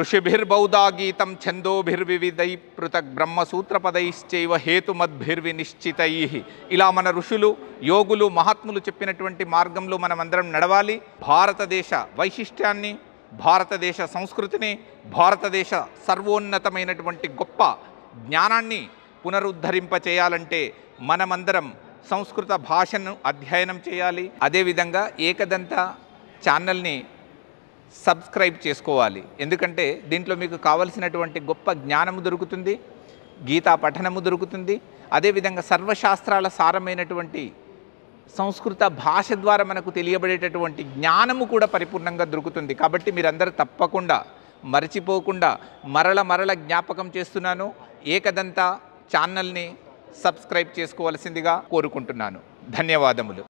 ఋషిభిర్బౌధా గీతం ఛందోభిర్వివిధై పృథక్ బ్రహ్మసూత్రపదైశ్చైవ హేతుమద్భిర్వినిశ్చితై. ఇలా మన ఋషులు, యోగులు, మహాత్ములు చెప్పినటువంటి మార్గంలో మనమందరం నడవాలి. భారతదేశ వైశిష్ట్యాన్ని, భారతదేశ సంస్కృతిని, భారతదేశ సర్వోన్నతమైనటువంటి గొప్ప జ్ఞానాన్ని పునరుద్ధరింపచేయాలంటే మనమందరం సంస్కృత భాషను అధ్యయనం చేయాలి. అదేవిధంగా ఏకదంత ఛానల్ని సబ్స్క్రైబ్ చేసుకోవాలి. ఎందుకంటే దీంట్లో మీకు కావలసినటువంటి గొప్ప జ్ఞానము దొరుకుతుంది, గీతా పఠనము దొరుకుతుంది. అదేవిధంగా సర్వశాస్త్రాల సారమైనటువంటి సంస్కృత భాష ద్వారా మనకు తెలియబడేటటువంటి జ్ఞానము కూడా పరిపూర్ణంగా దొరుకుతుంది. కాబట్టి మీరందరూ తప్పకుండా మరచిపోకుండా మరల జ్ఞాపకం చేస్తున్నాను, ఏకదంత ఛానల్ని సబ్స్క్రైబ్ చేసుకోవాల్సిందిగా కోరుకుంటున్నాను. ధన్యవాదములు.